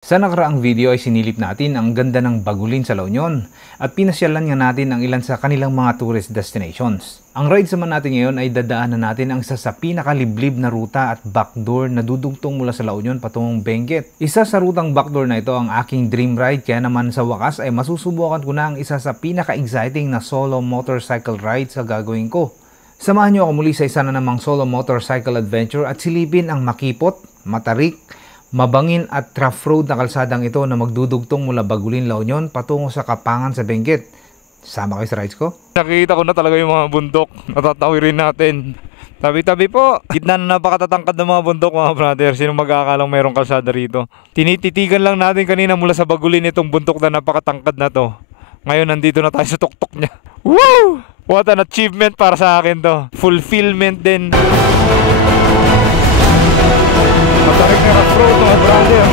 Sa nakaraang video ay sinilip natin ang ganda ng Bagulin sa La Union at pinasyalan nga natin ang ilan sa kanilang mga tourist destinations. Ang ride naman natin ngayon ay dadaanan natin ang isa sa pinakaliblib na ruta at backdoor na dudugtong mula sa La Union patungong Benguet. Isa sa rutang backdoor na ito ang aking dream ride, kaya naman sa wakas ay masusubukan ko na ang isa sa pinaka-exciting na solo motorcycle ride sa gagawin ko. Samahan niyo ako muli sa isa na namang solo motorcycle adventure at silipin ang makipot, matarik, mabangin at rough road na kalsadang ito na magdudugtong mula Bagulin, La Union patungo sa Kapangan sa Benguet. Sama kayo sa rides ko? Nakikita ko na talaga yung mga bundok. Natatawirin natin. Tabi-tabi po. Gitna na napakatatangkad ng mga bundok, mga brother. Sino mag-aakalang mayroong kalsada rito? Tinititigan lang natin kanina mula sa Bagulin itong bundok na napakatangkad na to. Ngayon nandito na tayo sa tuktok niya. Woo! What an achievement para sa akin to. Fulfillment din. Matarik na rough road, mga brother.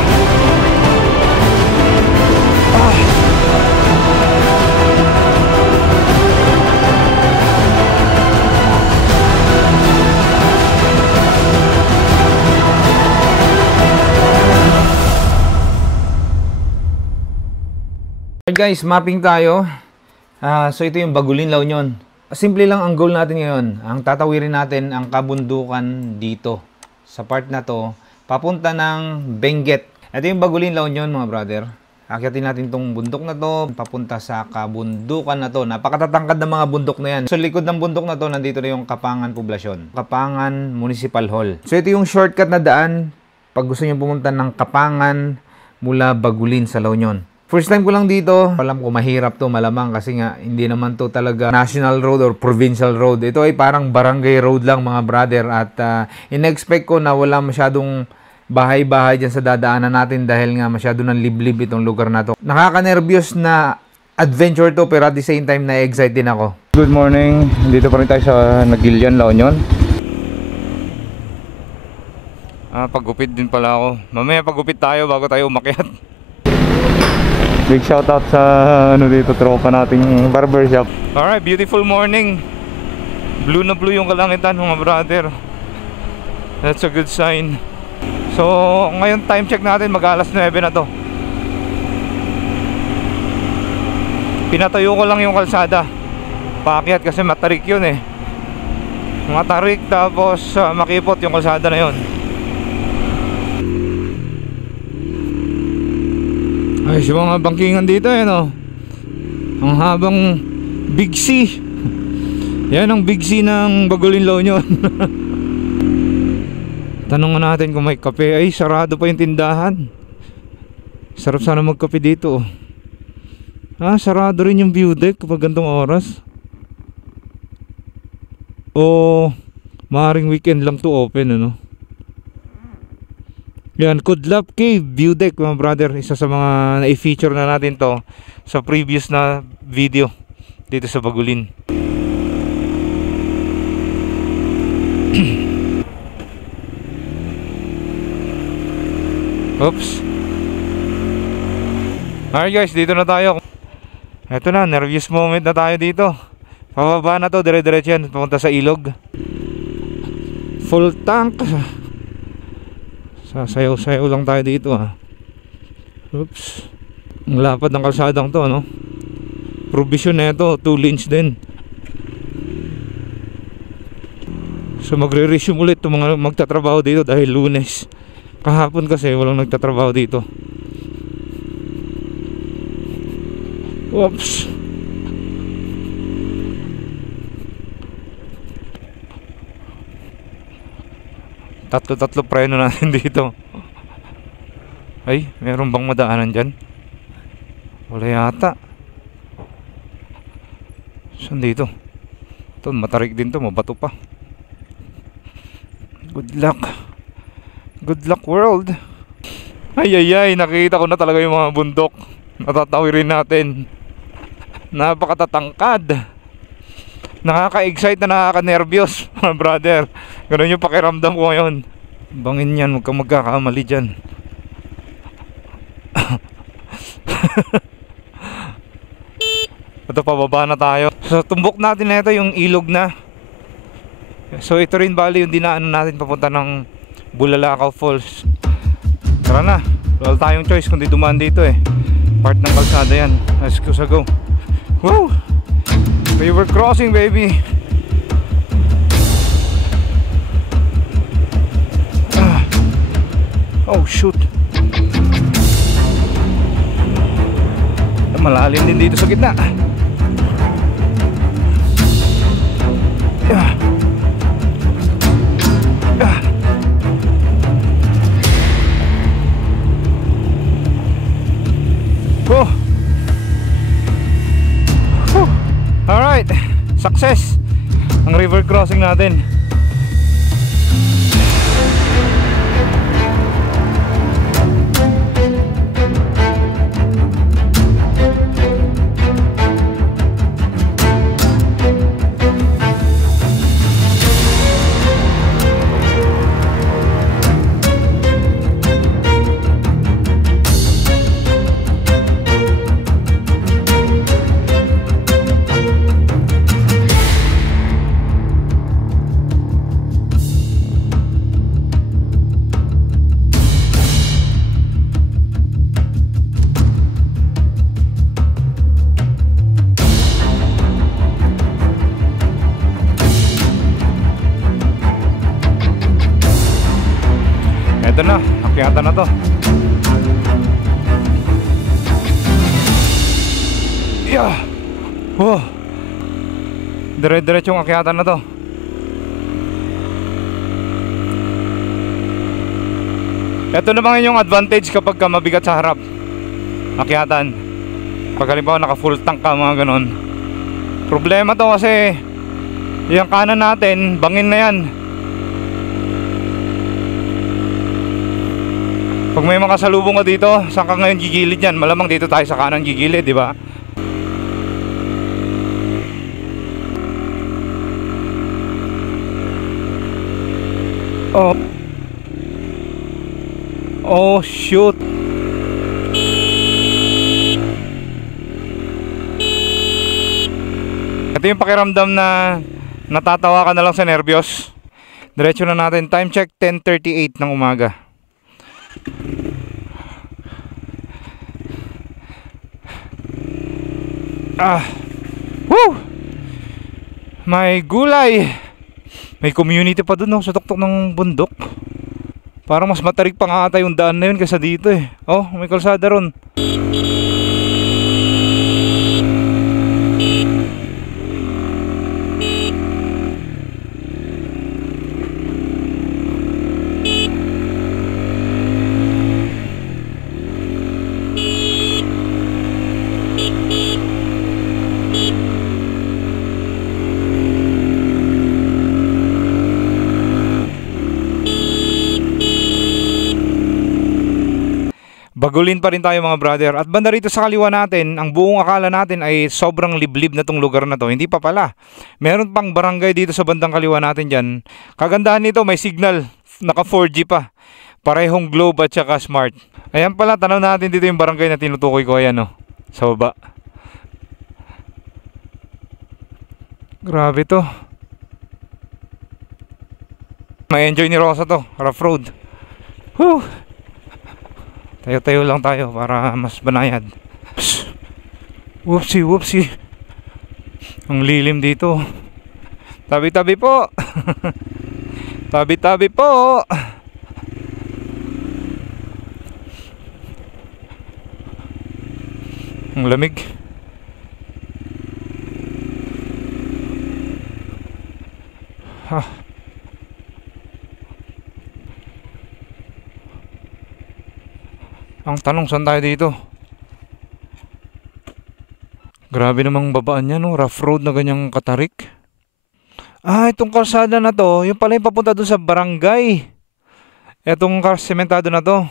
Alright guys, mapping tayo. So ito yung Bagulin, La Union. Simple lang ang goal natin ngayon. Ang tatawirin natin ang kabundukan dito. Sa part na to, papunta ng Benguet. Ito yung Bagulin, La Union, mga brother. Akyatin natin tong bundok na to, papunta sa kabundukan na to. Napakatatangkad ng mga bundok na yan. So likod ng bundok na to, nandito na yung Kapangan Poblasyon. Kapangan Municipal Hall. So ito yung shortcut na daan pag gusto nyo pumunta ng Kapangan mula Bagulin sa La Union. First time ko lang dito. Alam ko mahirap to, malamang, kasi nga hindi naman to talaga national road or provincial road. Ito ay parang barangay road lang, mga brother. At in-expect ko na wala masyadong bahay-bahay dyan sa dadaanan natin dahil nga masyado ng liblib itong lugar na to. Nakaka-nervyos na adventure to, pero at the same time na-excite din ako. Good morning. Dito pa rin tayo sa Nagilian, La Union. Paggupit din pala ako. Mamaya paggupit tayo bago tayo umakyat. Big shoutout sa dito, tropa nating barbershop. Alright, beautiful morning. Blue na blue yung kalangitan, mga brother. That's a good sign. So ngayon time check natin, mag-alas 9 na to. Pinatayo ko lang yung kalsada paakyat kasi matarik yun eh. Matarik, tapos makipot yung kalsada na yun. Ay, yung mga bangkingan dito eh, no? Ang habang Big C. Yan ang Big C ng Bagulin, La Union. Tanong natin kung may kape. Ay, sarado pa yung tindahan. Sarap sana magkape dito. Sarado rin yung view deck kapag gantong oras. O maaaring weekend lang to open, ano? Yan, Kudlap Cave View Deck, mga brother. Isa sa mga na-feature na natin to sa previous na video dito sa Bagulin. Oops. Alright guys, dito na tayo. Eto na, nervous moment na tayo dito. Pababa na to, dire-diretso yan, papunta sa ilog. Full tank. Sasayaw-sayaw lang tayo dito, ha. Oops. Ang lapad ng kalsadang to, no? Provision na ito, 2 lanes din. So magre-resume ulit itong mga magtatrabaho dito dahil Lunes. Kahapon kasi walang nagtatrabaho dito. Oops. Tatlo preno natin dito. Ay, meron bang madaanan dyan? Wala yata. Saan dito? Ito, matarik din to, mabato pa. Good luck. Good luck world. Ay, nakikita ko na talaga yung mga bundok. Natatawirin natin. Napakatatangkad. Nakaka-excite na nakaka-nervyos, mga brother. Ganun yung pakiramdam ko ngayon. Bangin yan, huwag kang magkakamali dyan. Ito, pababa na tayo. So tumbok natin na ito yung ilog na. So ito rin bali yung dinaanan natin papunta ng Bulalakaw Falls. Tara na. Wala tayong choice kundi dumaan dito eh. Part ng kalsada yan. Let's go. Woo! River crossing, baby. Oh shoot. Malalim din dito sa gitna. Oh. Alright, success ang river crossing natin. Ito na, akyatan na to. Yeah. Wow. Dire-diretso yung akyatan na to. Ito naman yung advantage kapag ka mabigat sa harap. Akyatan. Pag halimbawa naka full tank ka, mga ganon. Problema to kasi yung kanan natin, bangin na yan. Pag may makasalubong ka dito, saan ka ngayon gigilid yan? Malamang dito tayo sa kanan gigilid, di ba? Oh. Oh shoot. Ito yung pakiramdam na natatawa ka na lang sa nervyos. Diretso na natin. Time check 10:38 ng umaga. Woo! May gulay. May community pa dun, sa tuktok ng bundok. Parang mas matarik pa nga ata yung daan na yun kaysa dito eh. Oh, may kalsada ron. Bagulin pa rin tayo mga brother. At banda rito sa kaliwa natin, ang buong akala natin ay sobrang liblib na tong lugar na to. Hindi pa pala. Meron pang barangay dito sa bandang kaliwa natin dyan. Kagandahan nito, may signal. Naka 4G pa. Parehong Globe at saka Smart. Ayan pala, tanaw natin dito yung barangay na tinutukoy ko. Ayan o, sa baba. Grabe to. May enjoy ni Rosa to. Rough road. Whew. Tayo-tayo lang tayo para mas banayad. Whoopsie, whoopsie. Ang lilim dito. Tabi-tabi po. Tabi-tabi po. Ang lamig. Ang tanong, saan tayo dito? Grabe namang babaan niya, no? Rough road na ganyang katarik. Itong kalsada na to, yung pala yung papunta dun sa barangay. Itong sementado na to,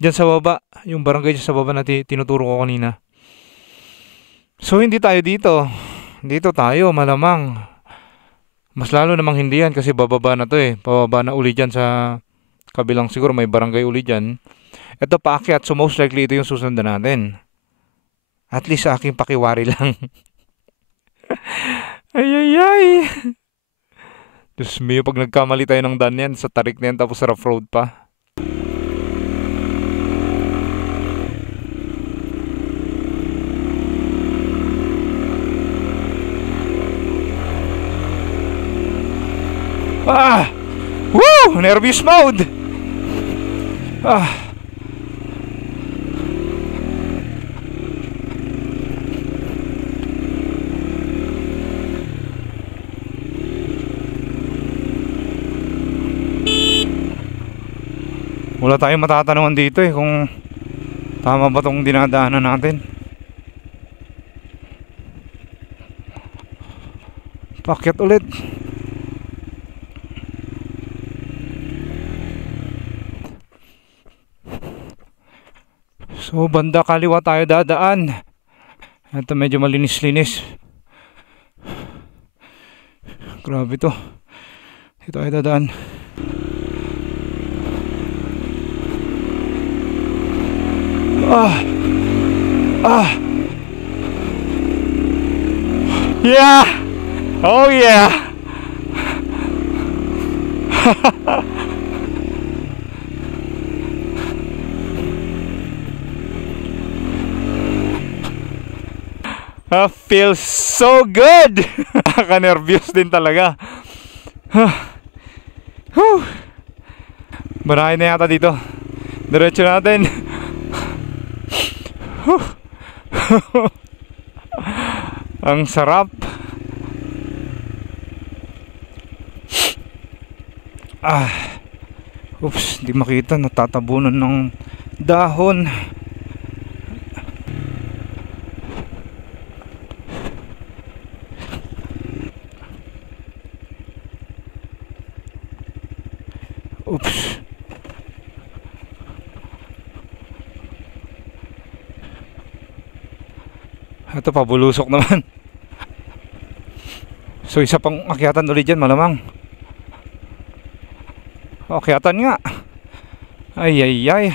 dyan sa baba. Yung barangay dyan sa baba na tinuturo ko kanina. So hindi tayo dito. Dito tayo, malamang. Mas lalo namang hindi yan kasi bababa na to eh. Pababa na uli dyan sa kabilang, siguro may barangay uli dyan. Ito paakyat, so most likely ito yung susundan natin. At least sa aking pakiwari lang. Ay. Diyos mio, pag nagkamali tayo ng daan yan, sa tarik na yan, tapos sa rough road pa. Ah! Woo! Nervous mode! Ah! Wala tayong matatanungan dito kung tama ba tong dinadaanan natin. Pakyat ulit. So banda kaliwa tayo dadaan. Ito medyo malinis-linis. Grabe to. Dito tayo dadaan. Yeah. Oh yeah. Feels so good. Nakanervyos din talaga. Marami na yata dito. Diretso natin. Ang sarap. Oops, di makita, natatabunan ng dahon. Oops. Ito pabulusok naman. So isa pang akyatan ulit dyan malamang. Akyatan nga. Ay ay ay.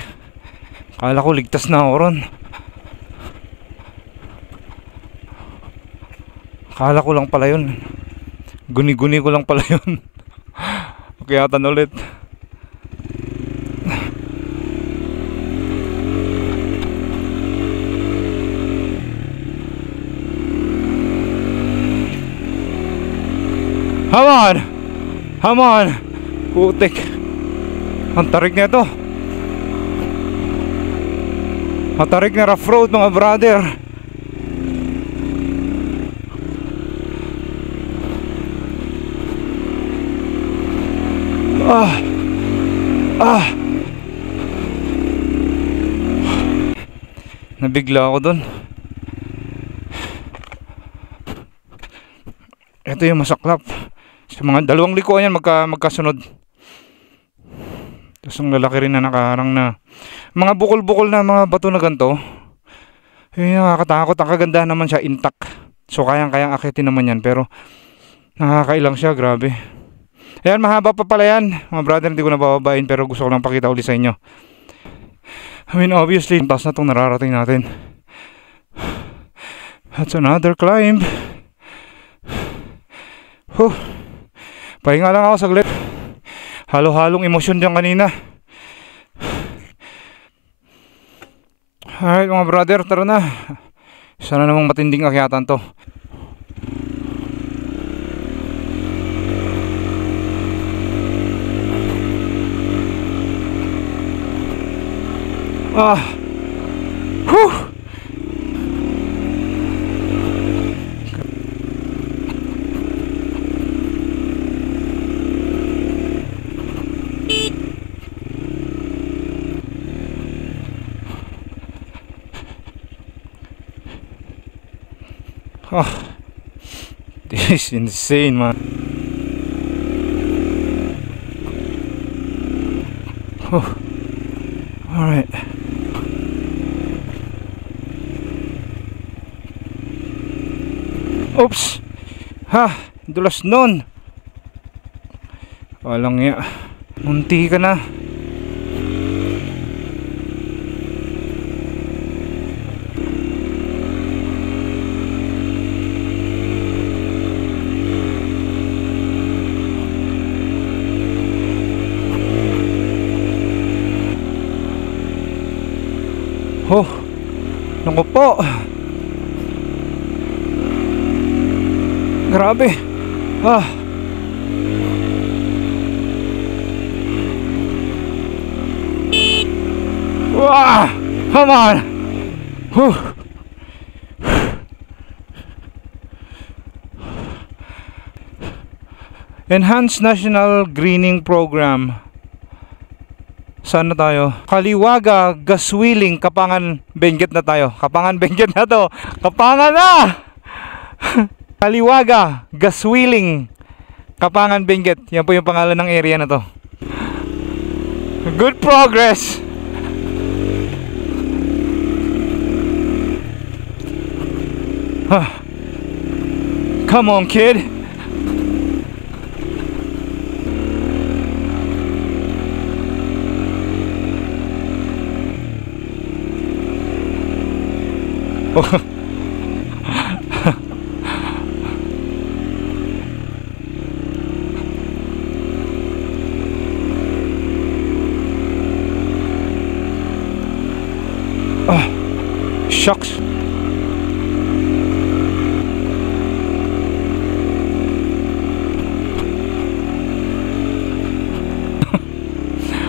Kala ko ligtas na ako ron. Kala ko lang pala yun. Guni-guni ko lang pala yun. Akyatan ulit. Come on! Come on! Putik! Ang tarik na ito. Matarik na rough road mga brother. Nabigla ako dun. Ito yung masaklap. Sa mga dalawang liko yan magkasunod. Tapos ang lalaki rin na nakaharang na mga bukol-bukol na mga bato na ganito. Yung nakakatakot. Ang kagandahan naman siya intact. So kayang-kayang akitin naman yan. Pero nakakailang siya, grabe. Ayan, mahaba pa pala yan mga brother, hindi ko na bababain. Pero gusto ko lang pakita ulit sa inyo. I mean obviously ang taas na itong nararating natin. That's another climb. Pahinga lang ako saglit. Halo-halong emosyon dyan kanina. Alright mga brother, tara na. Sana namang matinding akyatan to. This is insane, man. Alright. Oops. Dulas nun. Walang ya. Munti ka na. Naku po. Grabe. Wow! Come on! Whew. Enhanced National Greening Program. Saan na tayo? Kaliwaga, Gaswiling, Kapangan, Benguet na tayo. Kapangan, Benguet na to. Kapangan na! Kaliwaga, Gaswiling, Kapangan, Benguet. Yan po yung pangalan ng area na to. Good progress! Come on, kid! Shucks.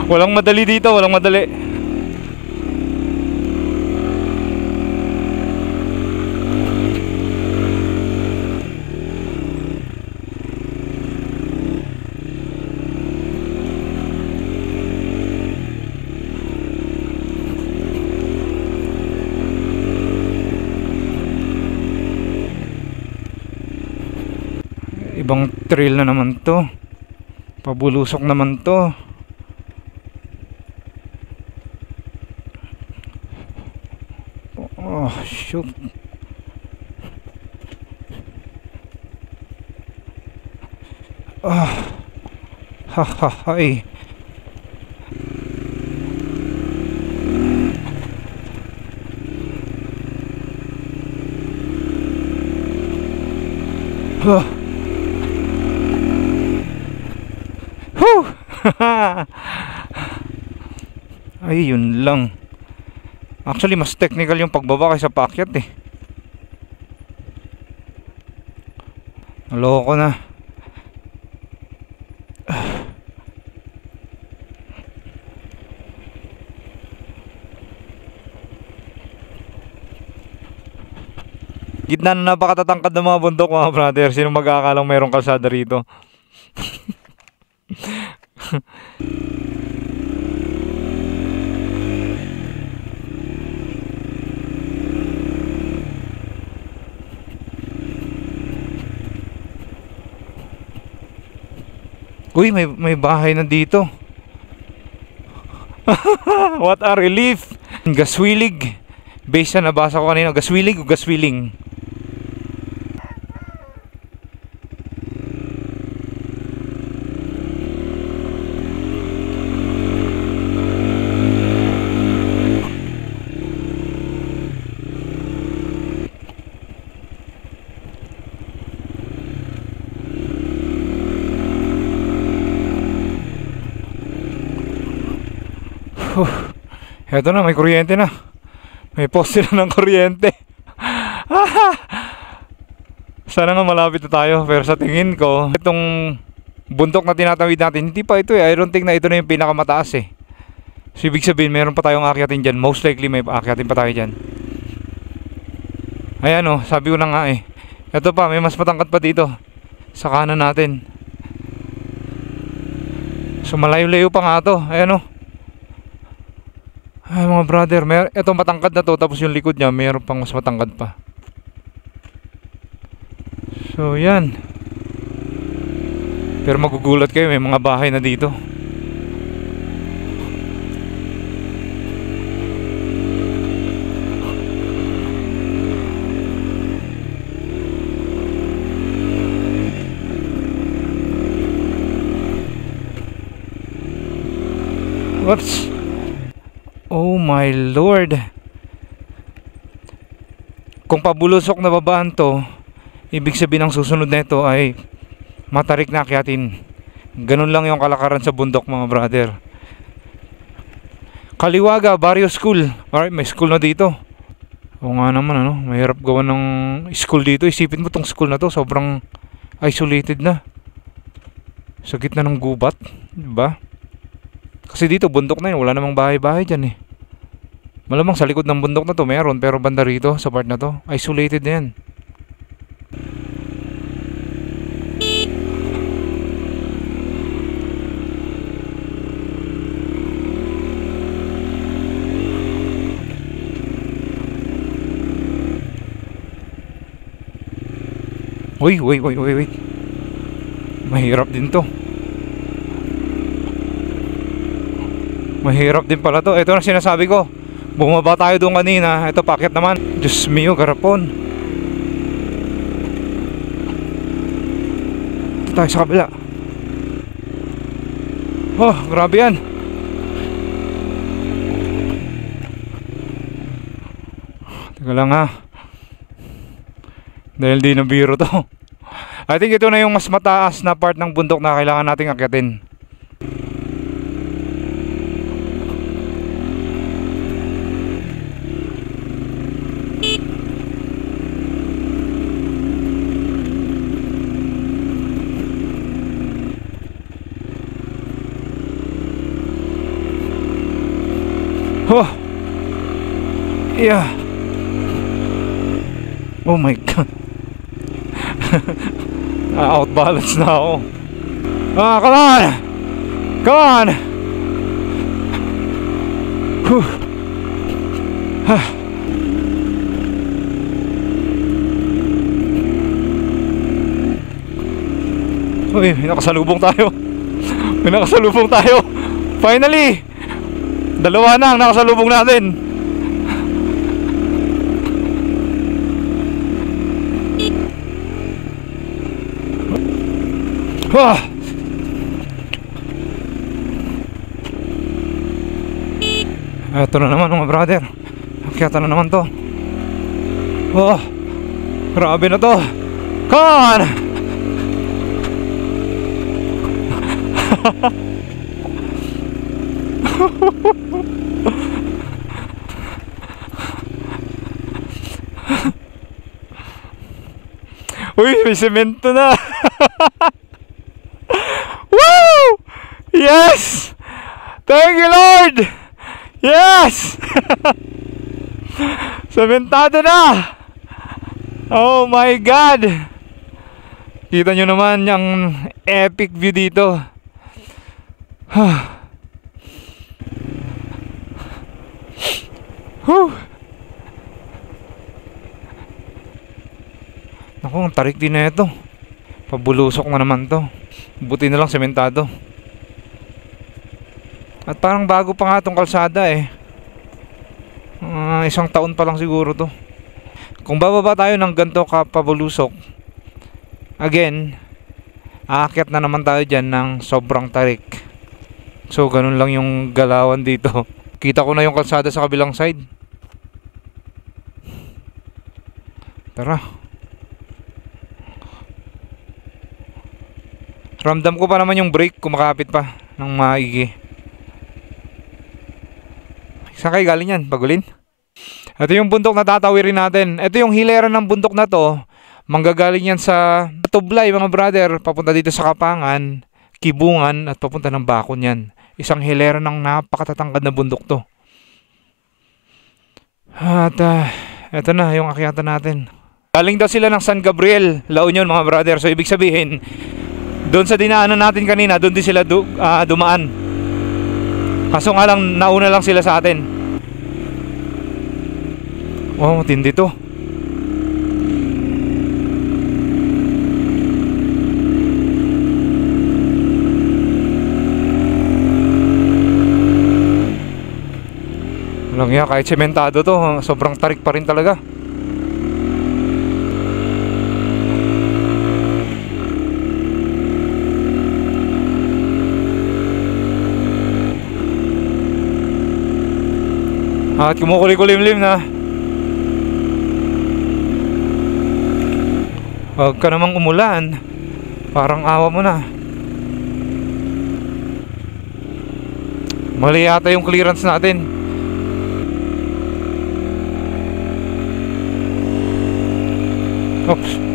Walang madali dito, walang madali. Ibang trail na naman to. Pabulusok naman to. Oh shoot. Ha ha ha eh. Ay, yun lang. Actually, mas technical yung pagbaba kaysa paakyat eh. Naloko na. Gitna na napakatatangkad ng mga bundok, mga brother. Sino mag-aakalang mayroong kalsada rito? Uy, may bahay na dito. What a relief. Gaswilig. Base na nabasa ko kanina. Gaswilig o Gaswiling? Eto na, may kuryente na. May poste na ng kuryente. Sana nga malapit na tayo. Pero sa tingin ko, itong bundok na tinatawid natin, hindi pa ito eh. I don't think na ito na yung pinakamataas eh. So ibig sabihin, meron pa tayong aakyatin dyan. Most likely may aakyatin pa tayo dyan. Ayan o, sabi ko na nga eh. Ito pa, may mas matangkat pa dito. Sa kanan natin. So malayo-layo pa nga to. Ayan o. Ay mga brother, ito matangkad na to. Tapos yung likod niya, mayroon pang mas matangkad pa. So yan. Pero magugulat kayo, may mga bahay na dito. Whoops. Oh my lord. Kung pabulusok na babaan to, ibig sabihin ang susunod na ito ay matarik na akyatin. Ganun lang yung kalakaran sa bundok mga brother. Kaliwaga, Barrio School. Alright, may school na dito. Oo nga naman ano, mahirap gawa ng school dito. Isipin mo tong school na to, sobrang isolated na. Sa gitna ng gubat, diba? Kasi dito bundok na yun, wala namang bahay-bahay dyan eh. Malamang sa likod ng bundok na to meron, pero banda rito sa part na to isolated na yan. Uy, wait. Mahirap din to. Mahirap din pala to. Ito na sinasabi ko. Bumaba tayo doon kanina. Ito packet naman. Diyos mio, garapon. Ito tayo sa kabila. Oh, grabe yan. Teka lang ha. Dahil di na biro to. I think ito na yung mas mataas na part ng bundok na kailangan nating akyatin. Oh. Yeah. Oh my god. Outbalance na ako. Come on! Come on! Whew. Uy, may nakasalubong tayo. May nakasalubong tayo. Finally! Dalawa na ang nakasalubong natin. Ito na naman mga brother. Akyatan na naman to. Oh, grabe na to. Come on. Uy, may semento na. Woo! Yes! Thank you, Lord! Yes! Sementado na! Oh my God! Kita nyo naman yung epic view dito. Naku, ang tarik din na ito. Pabulusok na naman to. Buti na lang sementado. At parang bago pa nga itong kalsada eh. Isang taon pa lang siguro to. Kung bababa tayo ng ganito kapabulusok, again, aakyat na naman tayo dyan ng sobrang tarik. So ganun lang yung galawan dito. Kita ko na yung kalsada sa kabilang side. Tara. Ramdam ko pa naman yung brake kumakapit pa ng maigi. Saan kayo galing yan? Bagulin? Ito yung bundok na tatawirin natin. Ito yung hilera ng bundok na to. Manggagaling yan sa Tublay mga brother. Papunta dito sa Kapangan, Kibungan at papunta ng Bakon yan. Isang hilera ng napakatatangkad na bundok to. At ito na yung akyatan natin. Galing daw sila ng San Gabriel, La Union mga brother. So ibig sabihin, doon sa dinaanan natin kanina, doon din sila dumaan. Kaso nga lang, nauna lang sila sa atin. Oh, matindi to. Walang ya, kahit sementado to, sobrang tarik pa rin talaga. At kumukulim-kulimlim na. Huwag ka namang umulan. Parang awa mo na. Mali yata yung clearance natin. Oops.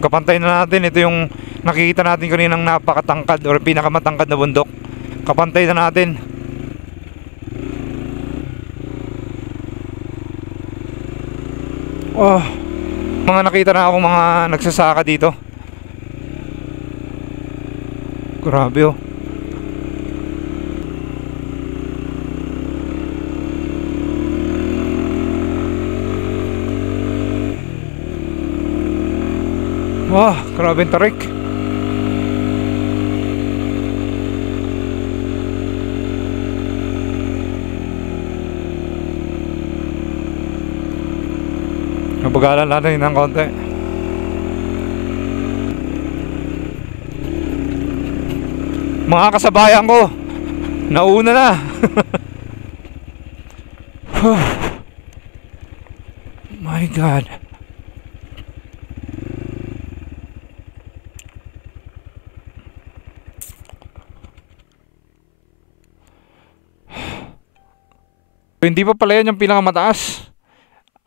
Kapantay na natin. Ito yung nakikita natin kaninang napakatangkad or pinakamatangkad na bundok. Kapantay na natin. Oh, mga nakita na akong mga nagsasaka dito. Grabe oh. Wah, grabe yung tarik. Nabagalan natin ng konti. Mga kasabayan ko, nauna na. My God. Hindi pa pala yan yung pinakamataas.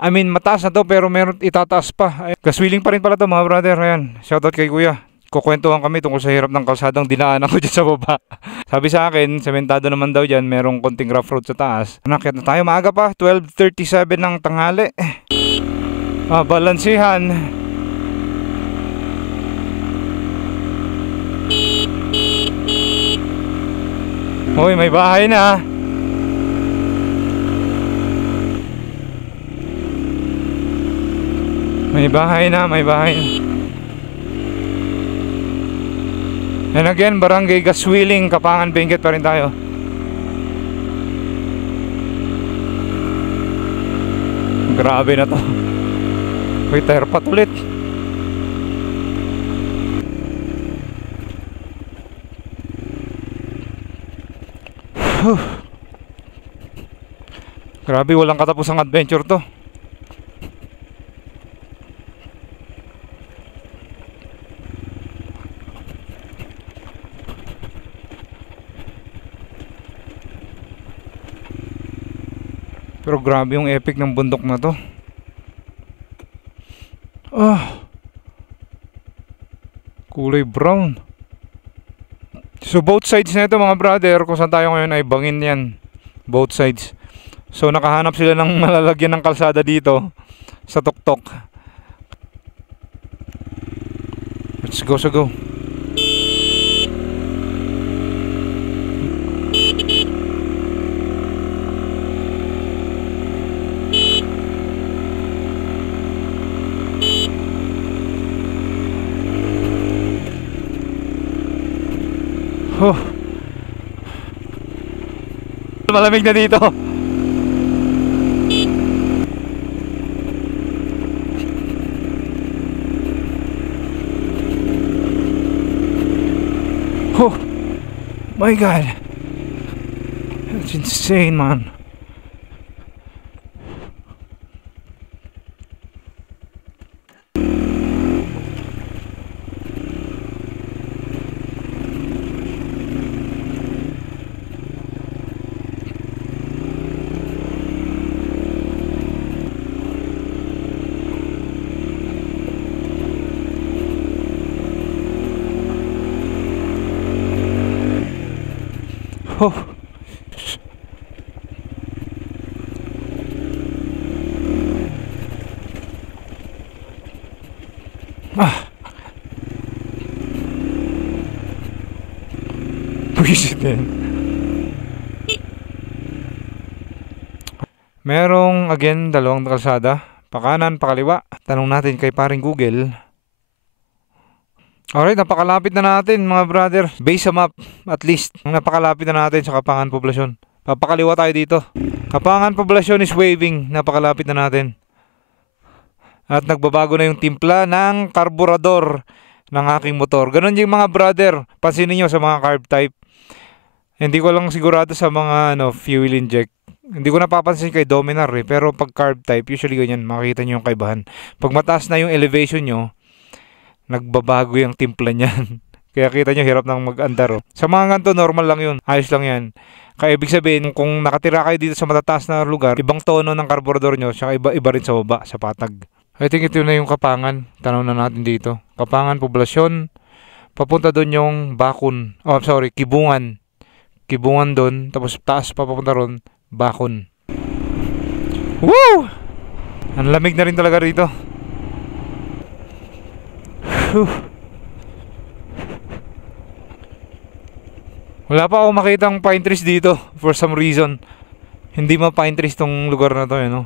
I mean, mataas na to pero meron itataas pa. Gaswiling pa rin pala to mga brother. Ayan, shoutout kay kuya. Kukwentuhan kami tungkol sa hirap ng kalsadang dinaanan ko dyan sa baba. Sabi sa akin, sementado naman daw dyan, merong konting rough road sa taas. Anakyat na tayo, maaga pa, 12:37 ng tanghali. Balansihan. Hoy, may bahay na. May bahay na, may bahay na. And again, Barangay Gaswiling, Kapangan, Benguet pa rin tayo. Grabe na to. May terpat ulit. Grabe, walang katapusang adventure to. Pero grabe yung epic ng bundok na to. Kulay brown. So both sides na ito mga brother, kung saan tayo ngayon ay bangin yan. Both sides. So nakahanap sila ng malalagyan ng kalsada dito sa tuktok. Let's go, so go. Oh. Malamig na dito. Oh my God, that's insane, man. Oh. Buisit din. Merong again dalawang kalsada, pakanan, pakaliwa. Tanong natin kay paring Google. Alright, napakalapit na natin mga brother. Base sa map, at least. Napakalapit na natin sa Kapangan Poblasyon. Papakaliwa tayo dito. Kapangan Poblasyon is waving. Napakalapit na natin. At nagbabago na yung timpla ng karburador ng aking motor. Ganon yung mga brother. Pansinin nyo sa mga carb type. Hindi ko lang sigurado sa mga fuel inject. Hindi ko napapansin kay Dominar pero pag carb type, usually ganyan. Makikita nyo yung kaibahan. Pag mataas na yung elevation nyo, nagbabago yung timpla niyan. Kaya kita nyo hirap nang mag-andar. Sa mga ganito, normal lang yun. Ayos lang yan. Kaya ibig sabihin, kung nakatira kayo dito sa matataas na lugar, ibang tono ng karburador nyo, saka iba rin sa baba, sa patag. I think ito na yung Kapangan. Tanaw na natin dito. Kapangan Poblasyon. Papunta doon yung Bakun. Oh, sorry, Kibungan. Kibungan doon. Tapos taas pa papunta ron, Bakun. Woo! Ang lamig na rin talaga rito. Whew. Wala pa ako makitang pine trees dito for some reason. Hindi ma-pine trees tong lugar na to, no?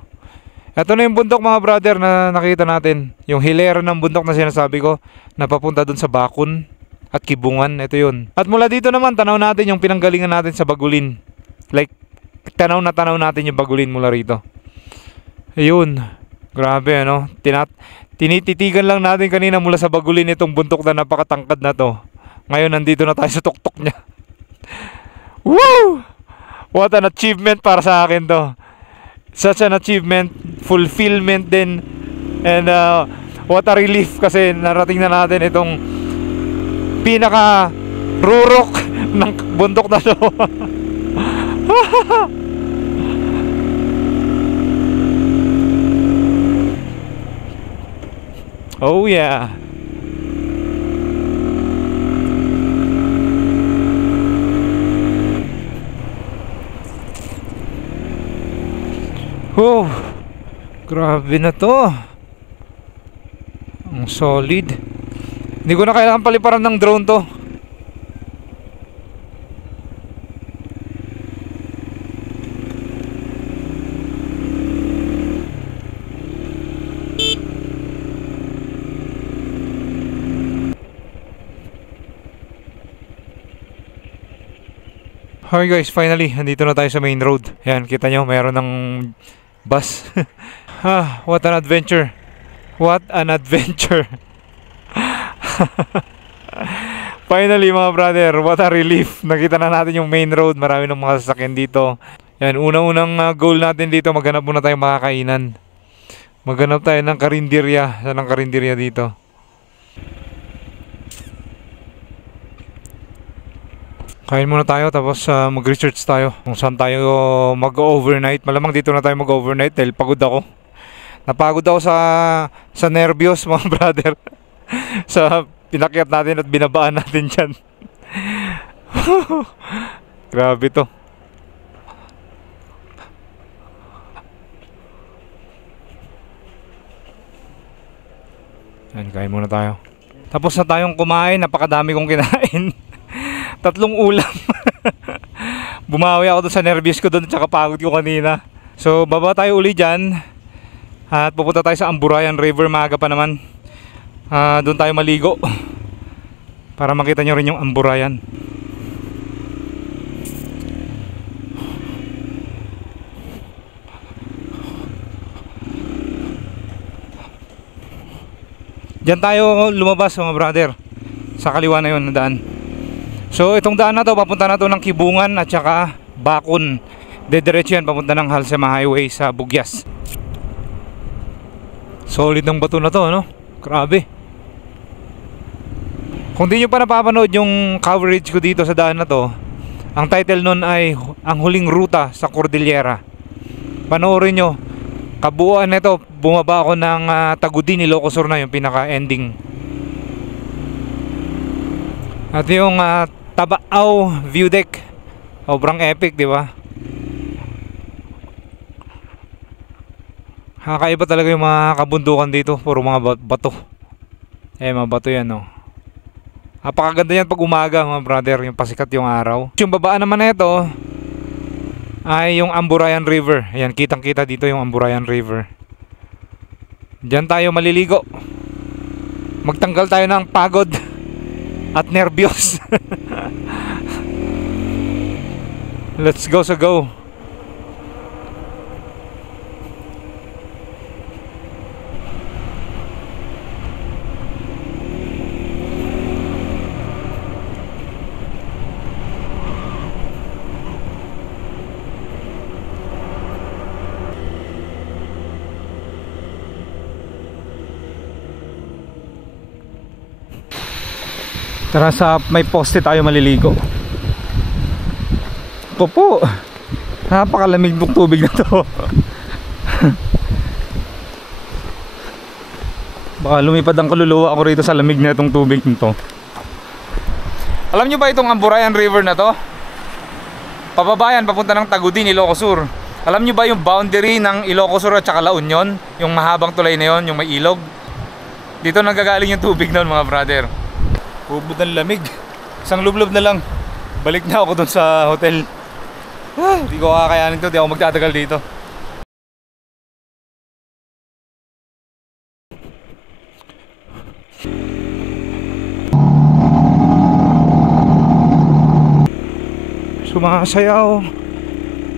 Ito na yung bundok mga brother na nakita natin. Yung hilera ng bundok na sinasabi ko na papunta dun sa Bakun at Kibungan. Ito yun. At mula dito naman, tanaw natin yung pinanggalingan natin sa Bagulin. Like, tanaw natin yung Bagulin mula rito. Ayun. Grabe, ano? Tinititigan lang natin kanina mula sa Bagulin itong bundok na napakatangkad na to. Ngayon, nandito na tayo sa tuktok niya. Woo! What an achievement para sa akin to. Such an achievement, fulfillment din. And what a relief kasi narating na natin itong pinaka rurok ng bundok na to. Oh yeah. Oh, grabe na to. Ang solid. Hindi ko na kailangan paliparan ng drone to. Okay guys, finally, nandito na tayo sa main road. Ayan, kita nyo, mayroon ng bus. What an adventure. What an adventure. Finally mga brother, what a relief. Nakita na natin yung main road. Marami ng mga sasakyan dito. Yan, unang goal natin dito, maghanap muna tayong makakainan. Maghanap tayo ng karinderya. Saan ang karinderya dito? Kain muna tayo, tapos mag-research tayo kung saan tayo mag-overnight. Malamang dito na tayo mag-overnight dahil pagod ako. Napagod ako sa nervyos mga brother. Sa pinakyat natin at binabaan natin dyan. Grabe to. Yan, kain muna tayo. Tapos na tayong kumain, napakadami kong kinain. 3 ulam. Bumawi ako doon sa nervyos ko doon at saka pagod ko kanina. So baba tayo uli dyan at pupunta tayo sa Amburayan River. Maaga pa naman. Doon tayo maligo para makita nyo rin yung Amburayan. Diyan tayo lumabas mga brother. Sa kaliwa na yun na daan. So itong daan na to, papunta na to ng Kibungan at saka Bakun. Dediretso yan, papunta ng Halsema Highway sa Bugyas. Solid ng bato na to, no? Grabe. Kung di nyo pa napapanood yung coverage ko dito sa daan na to, ang title nun ay Ang Huling Ruta sa Cordillera. Panoorin nyo. Kabuuan nito, bumaba ako ng Tagudin, Ilocos Sur na yung pinaka-ending. At yung Tabaaw view deck, sobrang epic, di ba? Kakaiba talaga yung mga kabundukan dito, puro mga bato. Mga bato yan, no. Napakaganda yan pag umaga mga brother, yung pasikat yung araw. Yung babaan naman na ito ay yung Amburayan River. Ayan, kitang kita dito yung Amburayan River. Diyan tayo maliligo. Magtanggal tayo ng pagod at nervyos. Let's go sa go. Tara, sa may poste tayo maliligo. Popo, napakalamig ng tubig na to. Baka lumipad ang kaluluwa ako rito sa lamig na itong tubig nito. Alam nyo ba itong Amburayan River na to? Pababayan, papunta ng Tagudin, Ilocos Sur. Alam nyo ba yung boundary ng Ilocos Sur at saka La Union? Yung mahabang tulay na yon, yung may ilog. Dito nanggagaling yung tubig noon mga brother. Hubod ng lamig. Isang lublob na lang. Balik na ako dun sa hotel. Hindi ko kakayanin to, di ako magtatagal dito. Sumasayaw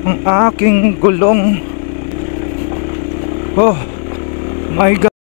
ang aking gulong. Oh my God.